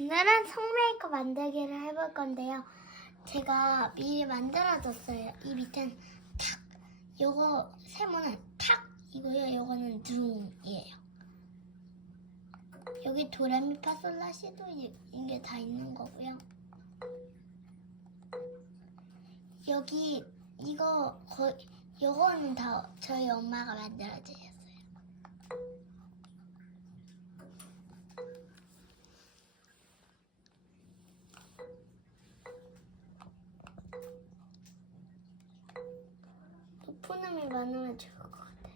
오늘은 성메이커 만들기를 해볼 건데요. 제가 미리 만들어뒀어요. 이 밑엔 탁. 요거 세모는 탁 이고요. 요거는 둥이에요. 여기 도레미파솔라시도 이게 다 있는 거고요. 여기 이거 거 요거는 다 저희 엄마가 만들어 주셨어요. 이 많으면 좋을 것 같아요.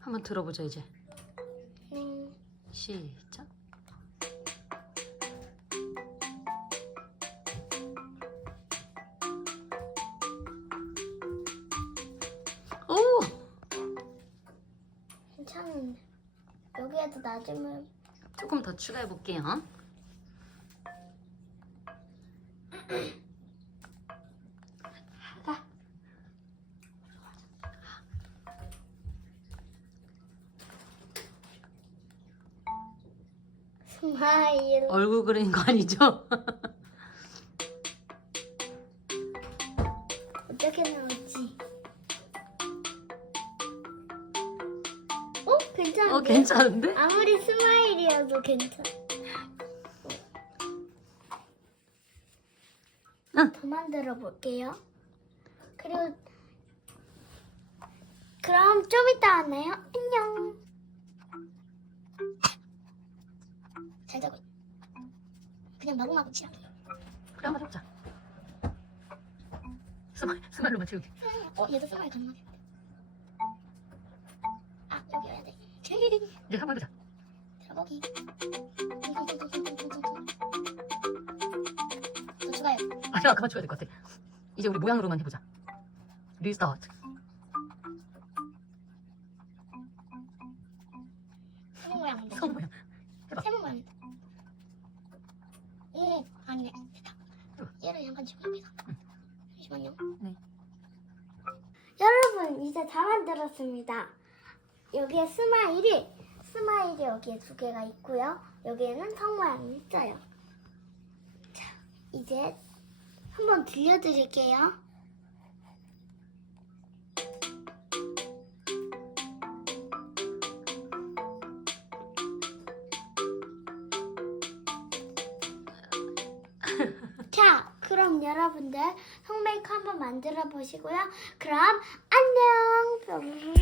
한번 들어보자 이제. 네. 시작. 오! 괜찮은데 여기에도 낮으면 조금 더 추가해 볼게요. 스마일 얼굴 그리는 거 아니죠? 어떻게 나오지? 어? 괜찮은데? 어 괜찮은데? 아무리 스마일이어도 괜찮아 응. 더 만들어 볼게요 그리고 그럼 좀 이따 만나요 안녕 잘 자고 있- 그냥 마구마구 치라 그래 한번 해보자. 스마일 스마일로만 채우기. 어 얘도 스마일 가능하겠다 아 여기 와야 돼 이제 한번 해보자. 들어보기 더 추가요 아니야 그만 줘야 될 것 같아. 이제 우리 모양으로만 해보자. 리스타트. 세모 모양인데 손 모양. 세모 모양이다 오 아니네. 됐다. 얘를 잠깐 집어넣습니다. 잠시만요. 네. 여러분 이제 다 만들었습니다. 여기에 스마일이 스마일이 여기에 두 개가 있고요. 여기에는 성 모양이 있어요. 자 이제 한번 들려드릴게요 그럼 여러분들 성메이크 한번 만들어 보시고요. 그럼 안녕.